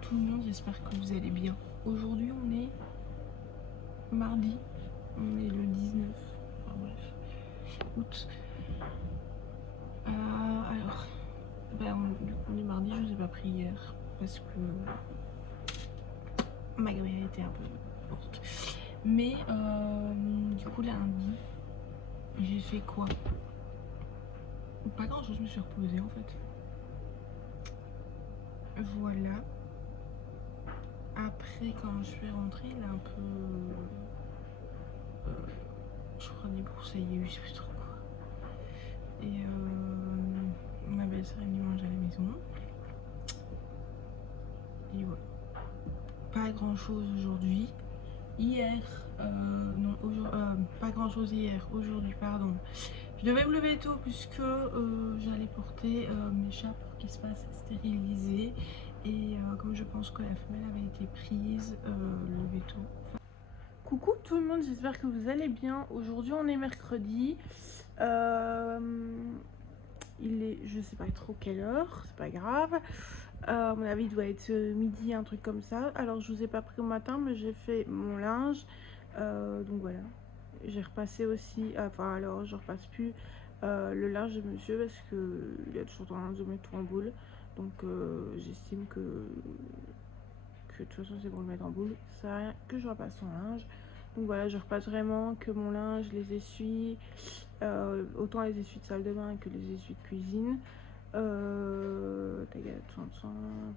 tout le monde, j'espère que vous allez bien. Aujourd'hui on est mardi, on est le 19, enfin bref, août. Alors, du coup on est mardi, je vous ai pas pris hier parce que ma grand-mère était un peu morte. Mais du coup lundi, j'ai fait quoi? Pas grand chose, je me suis reposée en fait. Voilà. Après quand je suis rentrée, il a un peu... je crois déboursaillé, je sais plus trop quoi. Et ma belle-sœur est venue manger à la maison. Et voilà. Pas grand chose aujourd'hui. Hier, non, pas grand chose hier, aujourd'hui, pardon. Je devais me lever tôt puisque j'allais porter mes chats pour qu'ils se fassent stériliser. Et comme je pense que la femelle avait été prise, lever tôt. Coucou tout le monde, j'espère que vous allez bien. Aujourd'hui on est mercredi. Il est, je sais pas trop quelle heure, c'est pas grave. À mon avis, il doit être midi, un truc comme ça. Alors, je vous ai pas pris au matin, mais j'ai fait mon linge. Donc voilà. J'ai repassé aussi, enfin, alors, je repasse plus le linge de monsieur parce qu'il a toujours tendance de mettre tout en boule. Donc, j'estime que de toute façon, c'est pour le mettre en boule. Ça sert à rien que je repasse son linge. Donc voilà, je repasse vraiment que mon linge, les essuie. Autant les essuies de salle de bain que les essuies de cuisine.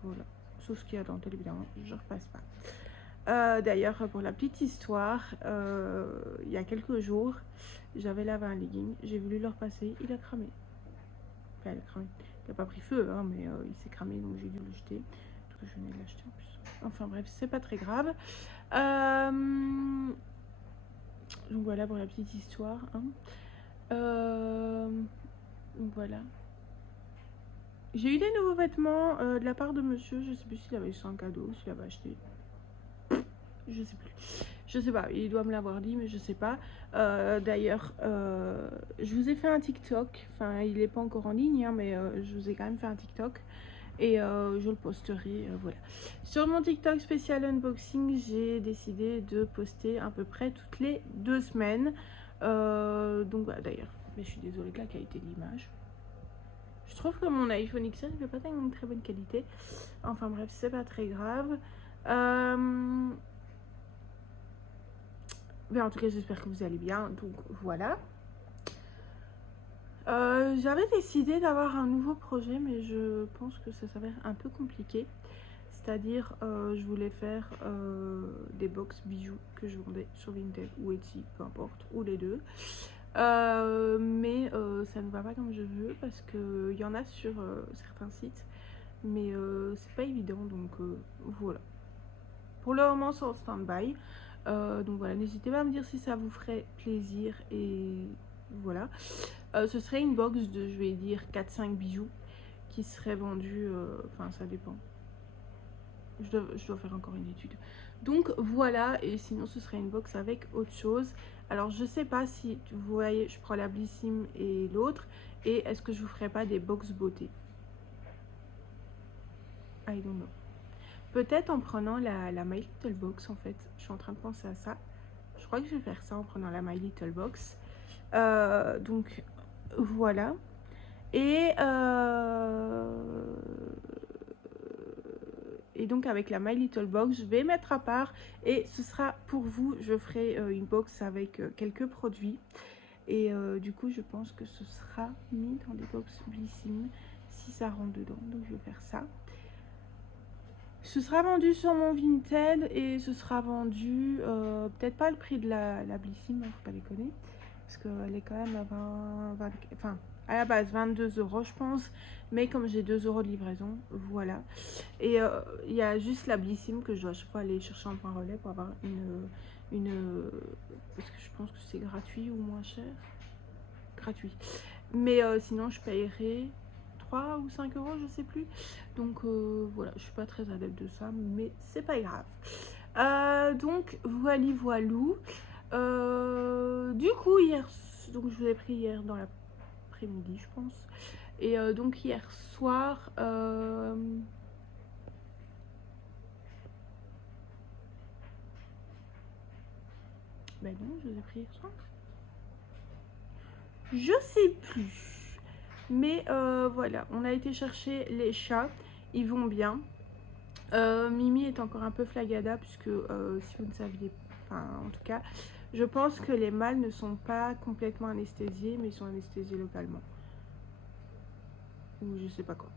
Voilà. Sauf ce qu'il y a dans évidemment, je repasse pas. D'ailleurs, pour la petite histoire, il y a quelques jours, j'avais lavé un legging, j'ai voulu le repasser, il a cramé. Enfin, il a cramé. Il a pas pris feu, hein, mais il s'est cramé, donc j'ai dû le jeter. Parce que je venais de l'acheter en plus. Enfin bref, c'est pas très grave. Donc voilà pour la petite histoire. Hein. Donc voilà. J'ai eu des nouveaux vêtements de la part de monsieur. Je sais plus s'il avait eu ça en cadeau, s'il avait acheté. Je sais plus. Je sais pas. Il doit me l'avoir dit, mais je sais pas. D'ailleurs, je vous ai fait un TikTok. Enfin, il est pas encore en ligne, hein, mais je vous ai quand même fait un TikTok. Et je le posterai, voilà. Sur mon TikTok spécial unboxing, j'ai décidé de poster à peu près toutes les 2 semaines. Donc voilà, d'ailleurs. Mais je suis désolée de la qualité de l'image. Je trouve que mon iPhone XR ne fait pas une très bonne qualité. Enfin bref, c'est pas très grave. Mais en tout cas, j'espère que vous allez bien. Donc voilà. J'avais décidé d'avoir un nouveau projet, mais je pense que ça s'avère un peu compliqué. C'est-à-dire, je voulais faire des box bijoux que je vendais sur Vinted ou Etsy, peu importe, ou les deux. Mais ça ne va pas comme je veux parce qu'il y en a sur certains sites, mais c'est pas évident, donc voilà. Pour le moment, c'est en stand-by. Donc voilà, n'hésitez pas à me dire si ça vous ferait plaisir et voilà. Ce serait une box de, je vais dire, 4-5 bijoux qui seraient vendus, enfin ça dépend. Je dois faire encore une étude. Donc voilà, et sinon ce serait une box avec autre chose. Alors je sais pas si vous voyez, je prends la Blissim et l'autre. Et est-ce que je vous ferai pas des box beauté? I don't know. Peut-être en prenant la My Little Box en fait. Je suis en train de penser à ça. Je crois que je vais faire ça en prenant la My Little Box. Donc voilà. Et donc avec la My Little Box, je vais mettre à part. Et ce sera pour vous, je ferai une box avec quelques produits. Et du coup, je pense que ce sera mis dans des box Blissim si ça rentre dedans. Donc je vais faire ça. Ce sera vendu sur mon Vinted et ce sera vendu, peut-être pas le prix de la Blissim, faut pas déconner, parce qu'elle est quand même à 20, enfin à la base 22 € je pense, mais comme j'ai 2 € de livraison, voilà. Et il y a juste la Blissim que je dois à chaque fois aller chercher en point relais pour avoir parce que je pense que c'est gratuit ou moins cher, gratuit. Mais sinon je paierai 3 ou 5 € je sais plus, donc voilà, je suis pas très adepte de ça, mais c'est pas grave. Donc voilou. Du coup hier, donc je vous ai pris hier dans l'après-midi je pense, et donc hier soir Ben non, je les ai pris hier soir. Je sais plus. Mais voilà, on a été chercher les chats. Ils vont bien. Mimi est encore un peu flagada puisque si vous ne saviez pas, enfin en tout cas, je pense que les mâles ne sont pas complètement anesthésiés, mais ils sont anesthésiés localement. Ou je sais pas quoi.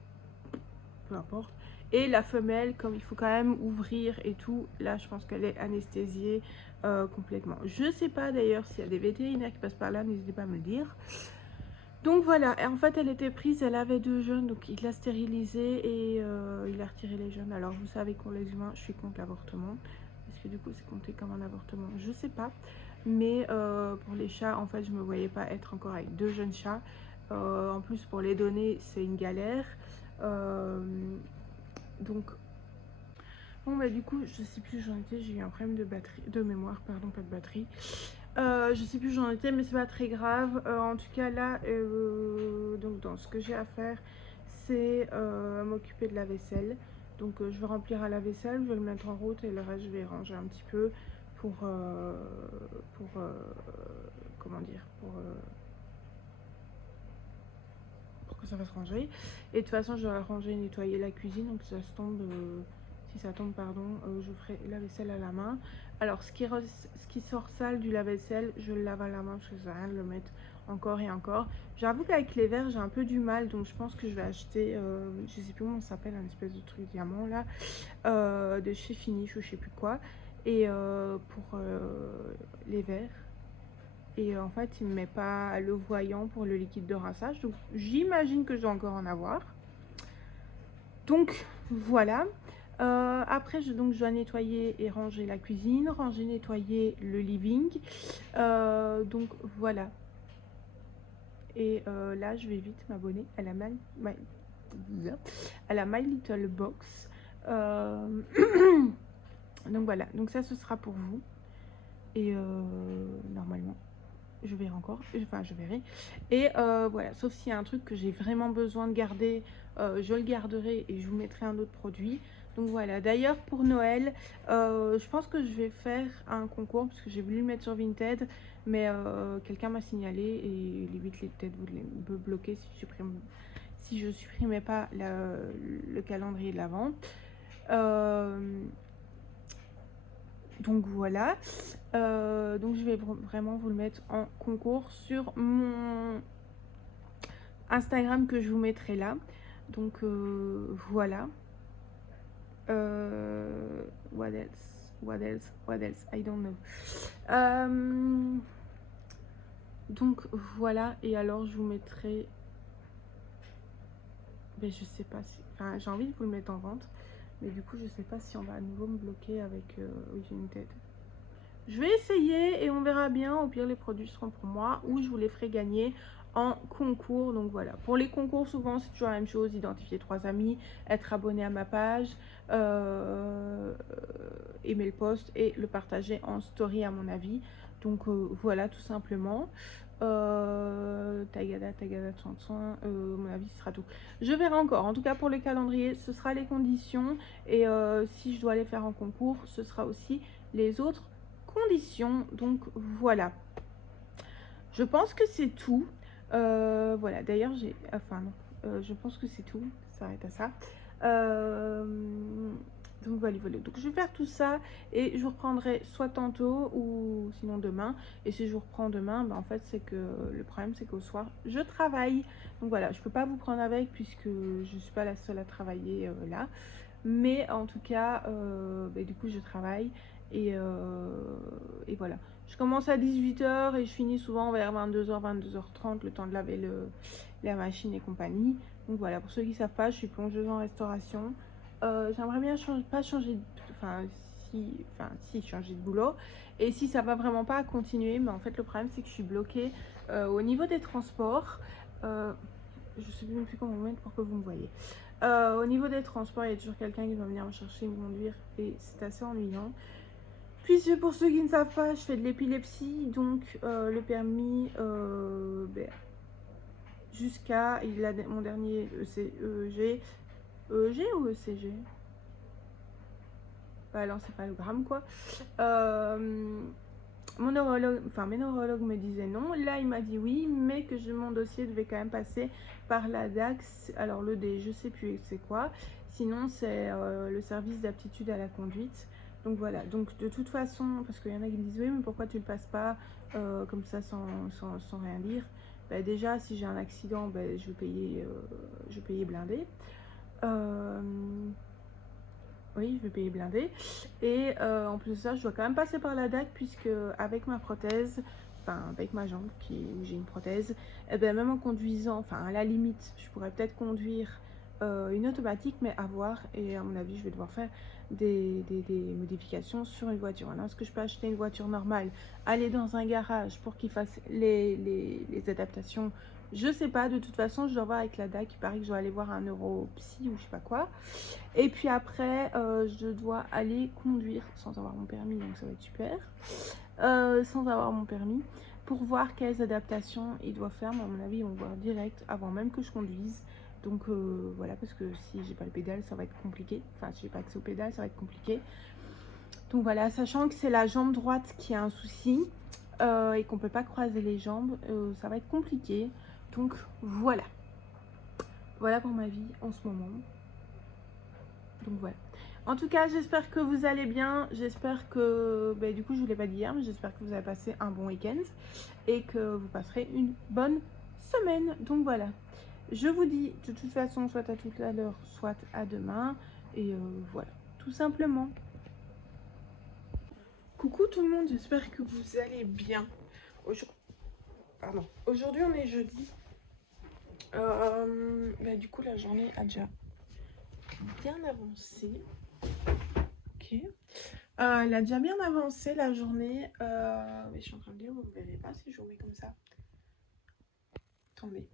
Peu importe. Et la femelle, comme il faut quand même ouvrir et tout, là je pense qu'elle est anesthésiée complètement. Je sais pas d'ailleurs s'il y a des vétérinaires qui passent par là, n'hésitez pas à me le dire. Donc voilà, et en fait elle était prise, elle avait 2 jeunes, donc il l'a stérilisée et il a retiré les jeunes. Alors vous savez qu'on les humains, je suis contre l'avortement. Est-ce que du coup c'est compté comme un avortement? Je sais pas. Mais pour les chats, en fait je me voyais pas être encore avec 2 jeunes chats. En plus pour les donner c'est une galère. Donc bon bah du coup je sais plus où j'en étais, j'ai eu un problème de batterie, de mémoire, pardon, pas de batterie. Je sais plus où j'en étais, mais c'est pas très grave. En tout cas là, donc dans ce que j'ai à faire, c'est m'occuper de la vaisselle. Donc je vais remplir à la vaisselle, je vais le mettre en route et le reste je vais ranger un petit peu pour comment dire, pour que ça va se ranger. Et de toute façon je vais ranger et nettoyer la cuisine, donc si ça se tombe, si ça tombe pardon, je ferai la vaisselle à la main. Alors ce qui sort sale du lave-vaisselle, je le lave à la main parce que ça sert à rien de le mettre encore et encore. J'avoue qu'avec les verres j'ai un peu du mal, donc je pense que je vais acheter, je sais plus comment ça s'appelle, un espèce de truc diamant là, de chez Finish ou je sais plus quoi, et pour les verres. Et en fait il me met pas le voyant pour le liquide de rinçage, donc j'imagine que je dois encore en avoir. Donc voilà. Après je dois nettoyer et ranger la cuisine, ranger, nettoyer le living. Donc voilà. Et là je vais vite m'abonner à la My Little Box. Donc voilà, donc ça ce sera pour vous. Et normalement je verrai encore, enfin je verrai. Et voilà, sauf s'il y a un truc que j'ai vraiment besoin de garder, je le garderai et je vous mettrai un autre produit. Donc voilà, d'ailleurs pour Noël, je pense que je vais faire un concours parce que j'ai voulu le mettre sur Vinted, mais quelqu'un m'a signalé et limite les têtes vous me bloquer si je supprimais pas le calendrier de l'Avent. Donc voilà, donc je vais vraiment vous le mettre en concours sur mon Instagram que je vous mettrai là. Donc voilà. What else, I don't know. Donc voilà, et alors je vous mettrai, mais je sais pas si, enfin j'ai envie de vous le mettre en vente, mais du coup je sais pas si on va à nouveau me bloquer avec Vinted. Je vais essayer et on verra bien. Au pire les produits seront pour moi ou je vous les ferai gagner en concours. Donc voilà, pour les concours souvent c'est toujours la même chose, identifier 3 amis, être abonné à ma page, aimer le post et le partager en story à mon avis. Donc voilà, tout simplement. Tagada, soin, mon avis ce sera tout. Je verrai encore, en tout cas pour le calendrier ce sera les conditions et si je dois les faire en concours ce sera aussi les autres conditions. Donc voilà, je pense que c'est tout. Voilà, d'ailleurs j'ai, enfin non, je pense que c'est tout, ça s'arrête à ça. Donc voilà, donc je vais faire tout ça et je vous reprendrai soit tantôt ou sinon demain. Et si je vous reprends demain, bah en fait c'est que le problème c'est qu'au soir je travaille, donc voilà, je peux pas vous prendre avec puisque je suis pas la seule à travailler là, mais en tout cas bah, du coup je travaille et voilà, je commence à 18h et je finis souvent vers 22h 22h30, le temps de laver la machine et compagnie. Donc voilà, pour ceux qui savent pas, je suis plongeuse en restauration. J'aimerais bien changer de boulot, et si ça va vraiment pas continuer, mais en fait le problème c'est que je suis bloquée au niveau des transports. Je sais même plus comment vous mettre pour que vous me voyez. Au niveau des transports, il y a toujours quelqu'un qui va venir me chercher, me conduire, et c'est assez ennuyant. Puis pour ceux qui ne savent pas, je fais de l'épilepsie, donc le permis jusqu'à mon dernier EG ou ECG, bah l'encéphalogramme quoi, mon neurologue, enfin mes neurologues me disaient non. Là, il m'a dit oui, mais que mon dossier devait quand même passer par la DAX. Alors le D, je sais plus c'est quoi. Sinon, c'est le service d'aptitude à la conduite. Donc voilà. Donc de toute façon, parce qu'il y en a qui me disent oui, mais pourquoi tu le passes pas comme ça sans rien dire. Ben, déjà, si j'ai un accident, ben, je vais payer blindé. Oui, je vais payer blindé. Et en plus de ça, je dois quand même passer par la DAC puisque avec ma prothèse, enfin avec ma jambe où j'ai une prothèse, et ben même en conduisant, enfin à la limite, je pourrais peut-être conduire une automatique, mais à voir. Et à mon avis, je vais devoir faire des modifications sur une voiture. Alors, est-ce que je peux acheter une voiture normale, aller dans un garage pour qu'il fasse les adaptations? Je sais pas, de toute façon, je dois voir avec la DAC. Il paraît que je dois aller voir un neuropsy ou je sais pas quoi. Et puis après, je dois aller conduire sans avoir mon permis, donc ça va être super. Sans avoir mon permis, pour voir quelles adaptations il doit faire. Mais à mon avis, ils vont voir direct avant même que je conduise. Donc voilà, parce que si j'ai pas le pédale, ça va être compliqué. Enfin, si j'ai pas accès au pédale, ça va être compliqué. Donc voilà, sachant que c'est la jambe droite qui a un souci et qu'on peut pas croiser les jambes, ça va être compliqué. Donc voilà. Voilà pour ma vie en ce moment. Donc voilà. En tout cas, j'espère que vous allez bien. J'espère que, du coup, je ne vous l'ai pas dit hier, mais j'espère que vous avez passé un bon week-end et que vous passerez une bonne semaine. Donc voilà. Je vous dis de toute façon, soit à tout à l'heure, soit à demain. Et voilà, tout simplement. Coucou tout le monde, j'espère que vous allez bien. Aujourd'hui, on est jeudi. Du coup, la journée a déjà bien avancé. Ok. Elle a déjà bien avancé la journée. Mais je suis en train de dire, vous ne verrez pas si je vous mets comme ça. Attendez.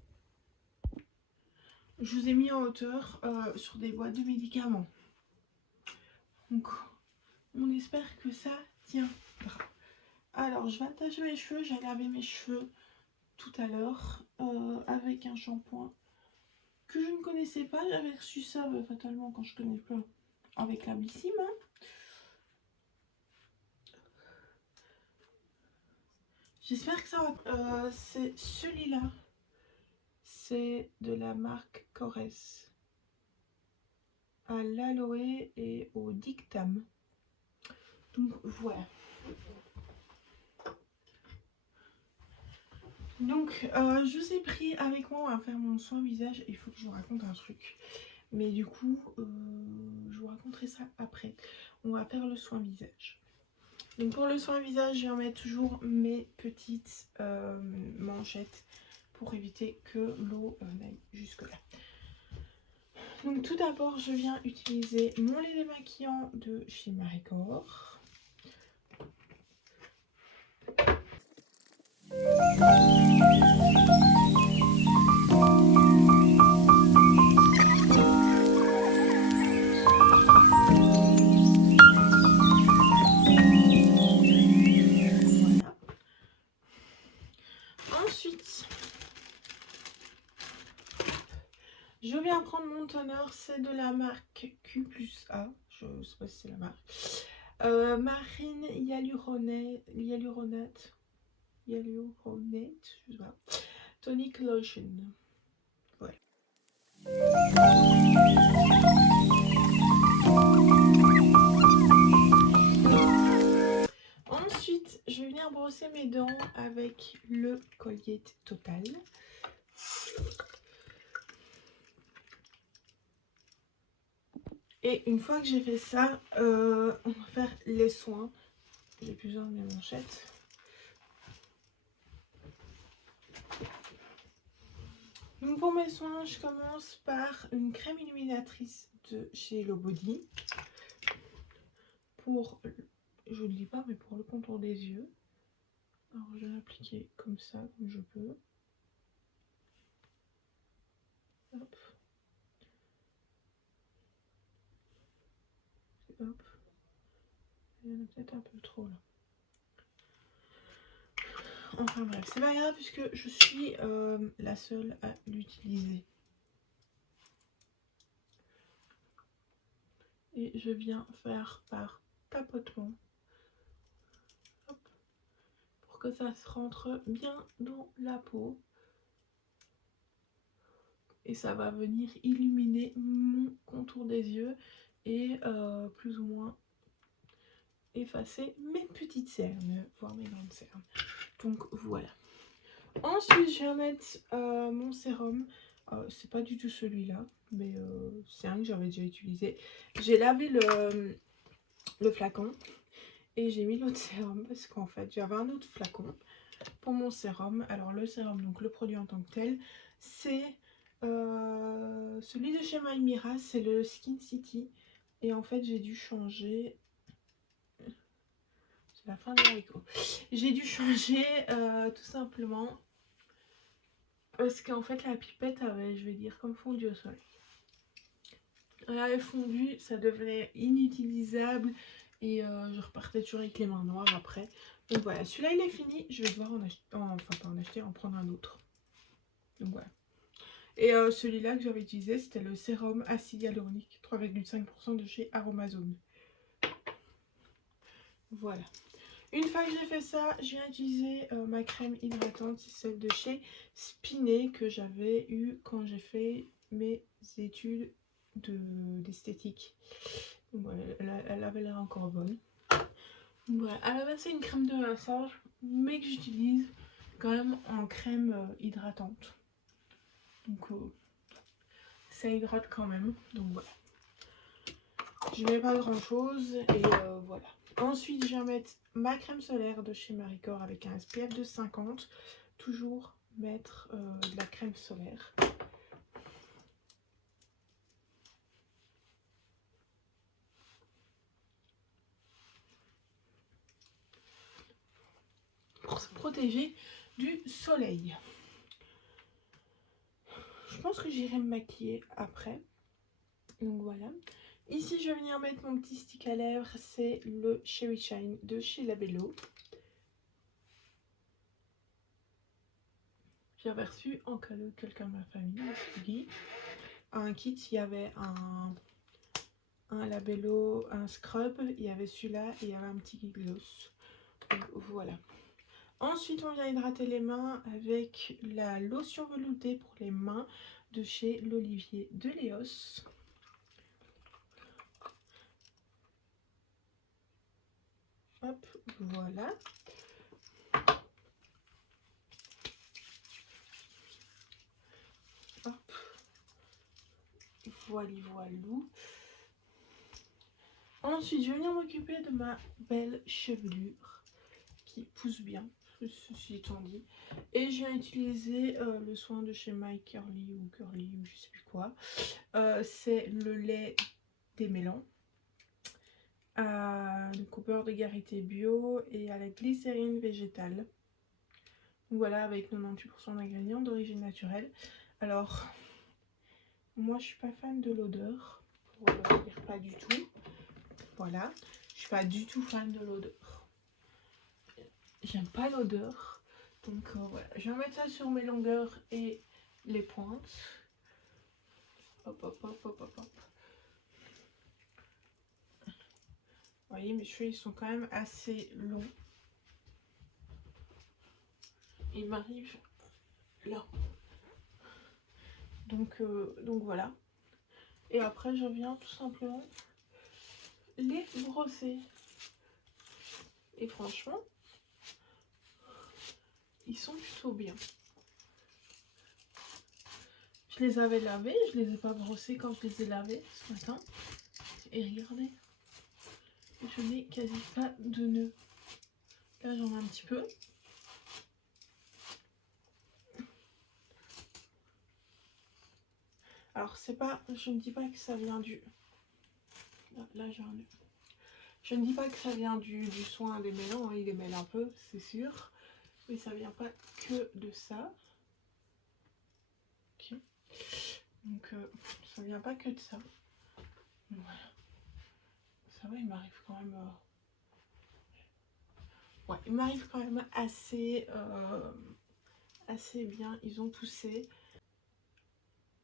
Je vous ai mis en hauteur sur des boîtes de médicaments. Donc, on espère que ça tiendra. Alors, je vais attacher mes cheveux. J'ai lavé mes cheveux tout à l'heure avec un shampoing que je ne connaissais pas. J'avais reçu ça fatalement quand je connais pas avec la Bissime. J'espère que ça va. C'est celui-là. C'est de la marque Corès. À l'aloe et au dictam. Donc voilà. Donc je vous ai pris avec moi, on va faire mon soin visage. Il faut que je vous raconte un truc. Mais du coup, je vous raconterai ça après. On va faire le soin visage. Donc pour le soin visage, je vais en mettre toujours mes petites manchettes pour éviter que l'eau n'aille jusque là. Donc tout d'abord, je viens utiliser mon lait démaquillant de chez Marie Corps. Ensuite, je viens prendre mon toner, c'est de la marque Q+A, je ne sais pas si c'est la marque. Marine Hyaluronate, je sais pas, Tonic Lotion. Voilà. Ensuite, je vais venir brosser mes dents avec le Colgate Total. Et une fois que j'ai fait ça, on va faire les soins. J'ai plus besoin de mes manchettes. Donc pour mes soins, je commence par une crème illuminatrice de chez Hello Body. Pour, je ne le dis pas, mais pour le contour des yeux. Alors je vais l'appliquer comme ça, comme je peux. Hop. Hop. Il y en a peut-être un peu trop là. Enfin bref, c'est pas grave puisque je suis la seule à l'utiliser. Et je viens faire par tapotement. Hop. pour que ça se rentre bien dans la peau. Et ça va venir illuminer mon contour des yeux et plus ou moins effacer mes petites cernes, voire mes grandes cernes. Donc voilà. Ensuite, je vais mettre mon sérum. C'est pas du tout celui-là, mais c'est un que j'avais déjà utilisé. J'ai lavé le flacon et j'ai mis l'autre sérum parce qu'en fait, j'avais un autre flacon pour mon sérum. Alors le sérum, donc le produit en tant que tel, c'est celui de chez My Mira, c'est le Skin City. Et en fait, j'ai dû changer... C'est la fin de l'haricot. J'ai dû changer tout simplement parce qu'en fait, la pipette avait, je vais dire, comme fondu au soleil. Elle avait fondu, ça devenait inutilisable et je repartais toujours avec les mains noires après. Donc voilà, celui-là il est fini, je vais devoir en acheter, enfin pas en acheter, en prendre un autre. Donc voilà. Et celui-là que j'avais utilisé, c'était le sérum acide hyaluronique 3,5% de chez Aromazone. Voilà. Une fois que j'ai fait ça, j'ai utilisé ma crème hydratante, c'est celle de chez Spinet que j'avais eu quand j'ai fait mes études d'esthétique. Voilà, elle avait l'air encore bonne. Voilà, à la base c'est une crème de massage, mais que j'utilise quand même en crème hydratante. Donc ça hydrate quand même. Donc voilà. Je mets pas grand chose et voilà. Ensuite, je vais mettre ma crème solaire de chez Marie Corps avec un SPF de 50. Toujours mettre de la crème solaire. Pour se protéger du soleil. Je pense que j'irai me maquiller après. Donc voilà. Ici, je vais venir mettre mon petit stick à lèvres. C'est le Cherry Shine de chez Labello. J'avais reçu en cadeau quelqu'un de ma famille, un kit, il y avait un Labello, un scrub, il y avait celui-là et il y avait un petit gloss. Donc voilà. Ensuite, on vient hydrater les mains avec la lotion veloutée pour les mains de chez l'Olivier de Léos. Hop, voilà. Hop. Voilou. Ensuite, je vais venir m'occuper de ma belle chevelure qui pousse bien, ceci étant dit. Et j'ai utilisé le soin de chez My Curly ou je sais plus quoi. C'est le lait démêlant. Donc au beurre de karité bio et à la glycérine végétale. Donc voilà, avec 98% d'ingrédients d'origine naturelle. Alors, moi je suis pas fan de l'odeur, pour le dire pas du tout. Voilà, je suis pas du tout fan de l'odeur. J'aime pas l'odeur. Donc voilà, je vais mettre ça sur mes longueurs et les pointes. Hop, hop, hop, hop, hop, hop. Vous voyez, mes cheveux ils sont quand même assez longs. Il m'arrive là. Donc voilà. Et après, je viens tout simplement les brosser. Et franchement, ils sont plutôt bien. Je les avais lavés, je les ai pas brossés quand je les ai lavés ce matin. Et regardez, je n'ai quasi pas de nœuds. Là, j'en ai un petit peu. Alors, c'est pas, je ne dis pas que ça vient du... Là j'ai un nœud. Je ne dis pas que ça vient du soin démêlant, hein, il démêle un peu, c'est sûr. Mais ça vient pas que de ça. Ok. Donc, ça vient pas que de ça. Voilà. Ça va, il m'arrive quand même... Ouais, il m'arrive quand même assez bien. Ils ont poussé.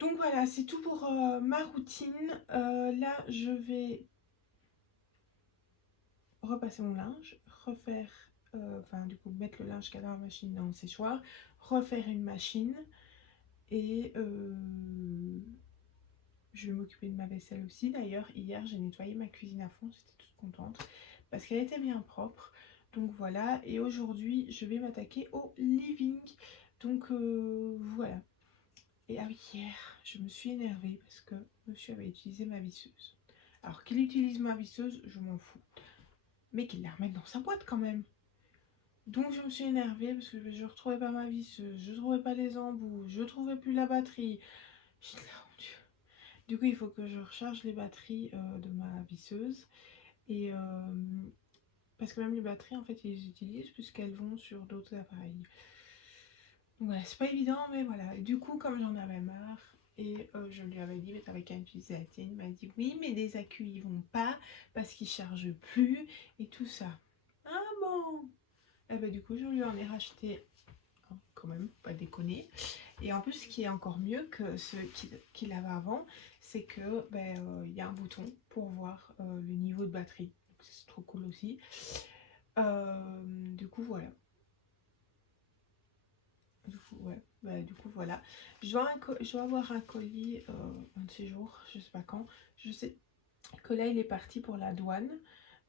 Donc voilà, c'est tout pour ma routine. Là, je vais repasser mon linge, refaire enfin du coup mettre le linge qu'il y a dans la machine dans le séchoir, refaire une machine et je vais m'occuper de ma vaisselle aussi. D'ailleurs hier j'ai nettoyé ma cuisine à fond, j'étais toute contente parce qu'elle était bien propre. Donc voilà, et aujourd'hui je vais m'attaquer au living. Donc voilà. Et ah oui, hier je me suis énervée parce que monsieur avait utilisé ma visseuse. Alors qu'il utilise ma visseuse, je m'en fous, mais qu'il la remette dans sa boîte quand même. Donc je me suis énervée parce que je retrouvais pas ma visseuse, je trouvais pas les embouts, je trouvais plus la batterie. J'étais là, oh mon Dieu. Du coup il faut que je recharge les batteries de ma visseuse. Et parce que même les batteries en fait ils les utilisent puisqu'elles vont sur d'autres appareils. Donc voilà, c'est pas évident mais voilà. Et du coup comme j'en avais marre et je lui avais dit mais t'avais qu'à utiliser la tienne, il m'a dit oui mais des accus ils vont pas parce qu'ils chargent plus et tout ça. Ah bon. Et bah du coup je lui en ai racheté un, quand même, pas déconner. Et en plus ce qui est encore mieux que ce qu'il avait avant, c'est que y a un bouton pour voir le niveau de batterie. C'est trop cool aussi. Du coup voilà. Du coup voilà. Je dois avoir un colis un de ces jours, je sais pas quand. Je sais que là il est parti pour la douane.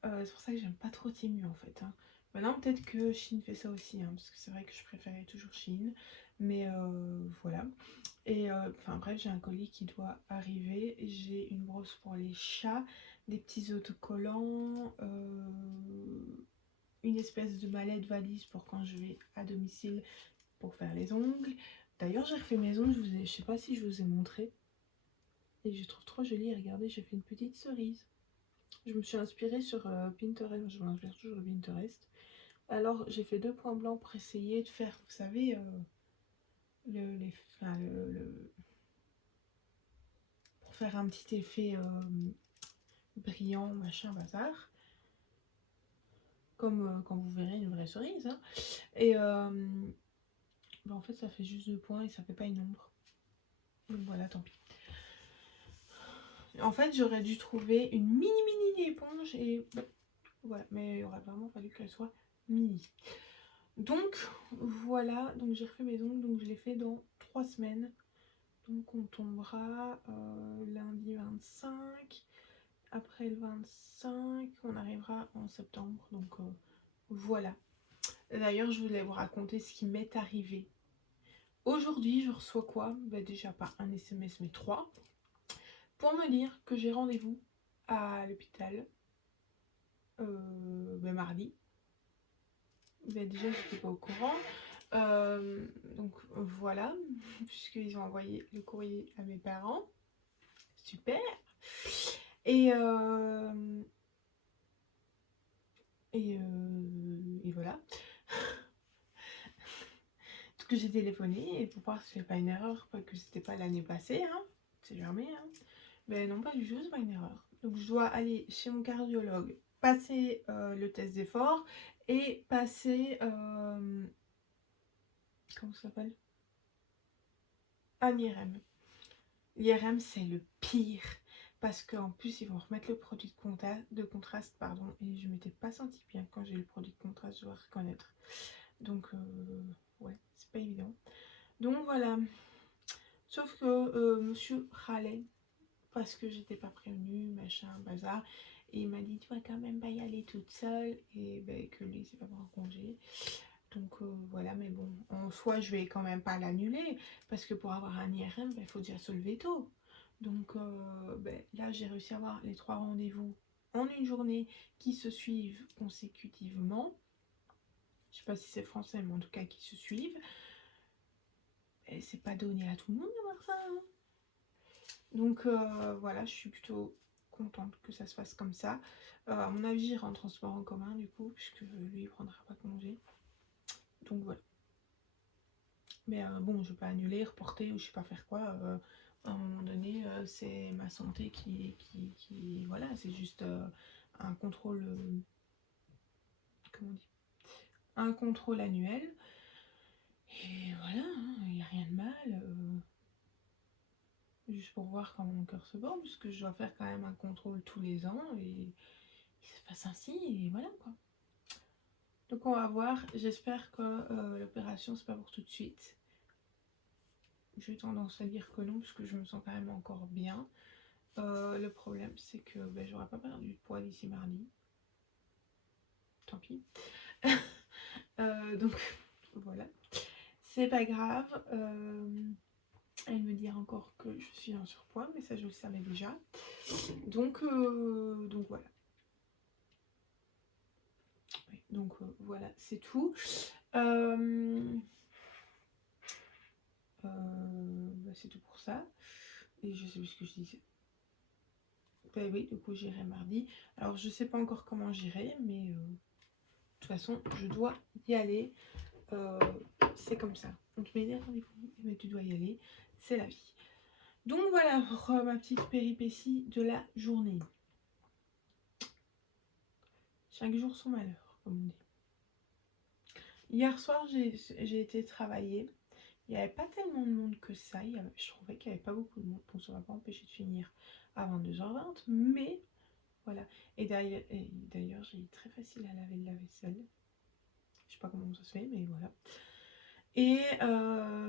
C'est pour ça que j'aime pas trop Temu en fait. Hein. Maintenant peut-être que Shein fait ça aussi, hein, parce que c'est vrai que je préférais toujours Shein. Mais voilà. Et enfin bref, j'ai un colis qui doit arriver. J'ai une brosse pour les chats, des petits autocollants, une espèce de mallette valise pour quand je vais à domicile pour faire les ongles. D'ailleurs j'ai refait mes ongles, je sais pas si je vous ai montré. Et je trouve trop joli, regardez j'ai fait une petite cerise. Je me suis inspirée sur Pinterest, je m'inspire toujours de Pinterest. Alors j'ai fait 2 points blancs pour essayer de faire, vous savez, pour faire un petit effet brillant, machin, bazar. Comme quand vous verrez une vraie cerise. Hein. Et en fait ça fait juste 2 points et ça fait pas une ombre. Donc voilà, tant pis. En fait j'aurais dû trouver une mini éponge et voilà, mais il aurait vraiment fallu qu'elle soit mini. Donc voilà, donc j'ai refait mes ongles, donc je l'ai fait dans 3 semaines. Donc on tombera lundi 25, après le 25, on arrivera en septembre. Donc voilà. D'ailleurs je voulais vous raconter ce qui m'est arrivé. Aujourd'hui je reçois quoi? Déjà pas un SMS mais 3. Pour me dire que j'ai rendez-vous à l'hôpital mardi. Déjà j'étais pas au courant. Donc voilà, puisqu'ils ont envoyé le courrier à mes parents. Super. Et voilà. Donc j'ai téléphoné et pour voir si c'était pas une erreur, pas que c'était pas l'année passée, hein. C'est jamais, hein. Mais non, pas du tout, c'est pas une erreur. Donc je dois aller chez mon cardiologue, passer le test d'effort et passer comment ça s'appelle? Un IRM. L'IRM c'est le pire parce qu'en plus ils vont remettre le produit de contraste pardon, et je m'étais pas sentie bien quand j'ai eu le produit de contraste, je dois reconnaître. Donc ouais, c'est pas évident. Donc voilà. Sauf que monsieur râlait parce que j'étais pas prévenue, machin, bazar. Et il m'a dit tu vas quand même pas y aller toute seule et que lui c'est pas en congé. Donc voilà, mais bon, en soi je vais quand même pas l'annuler parce que pour avoir un IRM, il faut déjà se lever tôt. Donc là j'ai réussi à avoir les 3 rendez-vous en une journée qui se suivent consécutivement. Je sais pas si c'est français, mais en tout cas qui se suivent. Et c'est pas donné à tout le monde d'avoir ça. Hein. Donc voilà, je suis plutôt contente que ça se fasse comme ça. À mon avis, j'irai en transport en commun du coup, puisque lui il prendra pas congé. Donc voilà. Mais bon, je vais pas annuler, reporter ou je sais pas faire quoi. À un moment donné, c'est ma santé qui voilà, c'est juste un contrôle, comment on dit, un contrôle annuel. Et voilà, il n'y a rien de mal. Juste pour voir comment mon cœur se bat, puisque je dois faire quand même un contrôle tous les ans et il se passe ainsi et voilà quoi. Donc on va voir, j'espère que l'opération c'est pas pour tout de suite. J'ai tendance à dire que non parce que je me sens quand même encore bien. Le problème c'est que j'aurais pas perdu de poids d'ici mardi. Tant pis. Donc voilà. C'est pas grave. Elle me dit encore que je suis en surpoids, mais ça je le savais déjà. Donc voilà. Oui, donc voilà, c'est tout. C'est tout pour ça. Et je sais plus ce que je disais. Ben oui, du coup j'irai mardi. Alors je sais pas encore comment j'irai, mais de toute façon je dois y aller. C'est comme ça. On te met des rendez-vous, mais tu dois y aller. C'est la vie. Donc voilà pour ma petite péripétie de la journée. Chaque jour son malheur, comme on dit. Hier soir, j'ai été travailler. Il n'y avait pas tellement de monde que ça. Je trouvais qu'il n'y avait pas beaucoup de monde. Bon, ça ne m'a pas empêché de finir à 22h20. Mais voilà. Et d'ailleurs, j'ai eu très facile à laver de la vaisselle. Je sais pas comment ça se fait, mais voilà. Et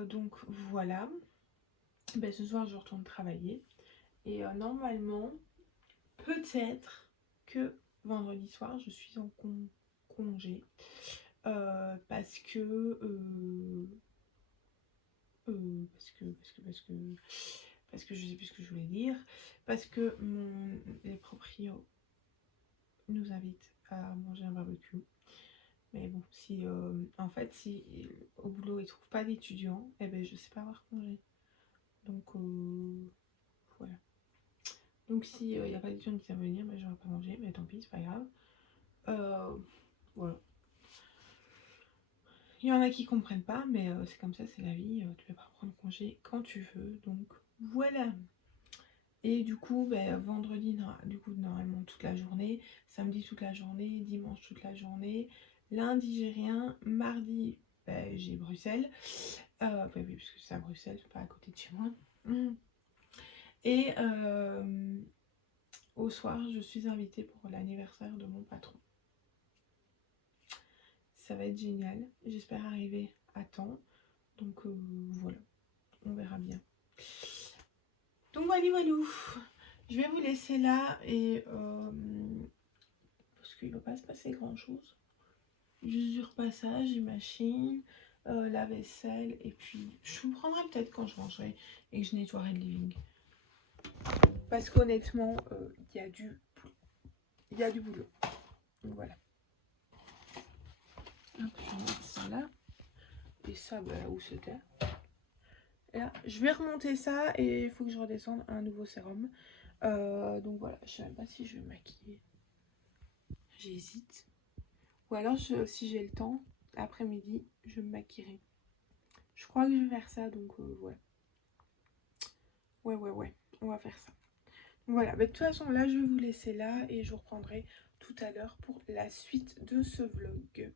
donc voilà. Ce soir, je retourne travailler. Et normalement, peut-être que vendredi soir, je suis en congé. Parce que je sais plus ce que je voulais dire, parce que les proprios nous invitent à manger un barbecue. Mais bon, si en fait si au boulot ils trouvent pas d'étudiants, je sais pas avoir congé. Donc voilà. Donc si il n'y a pas d'étudiants qui savent venir, j'aurai pas mangé, mais tant pis, c'est pas grave. Voilà. Il y en a qui comprennent pas, mais c'est comme ça, c'est la vie. Tu peux pas prendre congé quand tu veux, donc voilà. Et du coup, vendredi, du coup, normalement toute la journée, samedi toute la journée, dimanche toute la journée, lundi j'ai rien, mardi j'ai Bruxelles, oui, parce que c'est à Bruxelles, pas à côté de chez moi. Et au soir, je suis invitée pour l'anniversaire de mon patron. Ça va être génial, j'espère arriver à temps, donc voilà, on verra bien. Donc voilà, je vais vous laisser là et parce qu'il ne va pas se passer grand chose. Juste du repassage, j'imagine, la vaisselle et puis je vous prendrai peut-être quand je rangerai et que je nettoierai le living. Parce qu'honnêtement, il y a du boulot. Donc voilà. Hop, je vais mettre ça là. Et ça, où c'était. Là, je vais remonter ça et il faut que je redescende un nouveau sérum. Donc voilà, je sais même pas si je vais me maquiller. J'hésite. Ou alors, si j'ai le temps, après-midi, je me maquillerai. Je crois que je vais faire ça, donc ouais. Ouais, on va faire ça. Voilà, de toute façon, là, je vais vous laisser là et je vous reprendrai tout à l'heure pour la suite de ce vlog.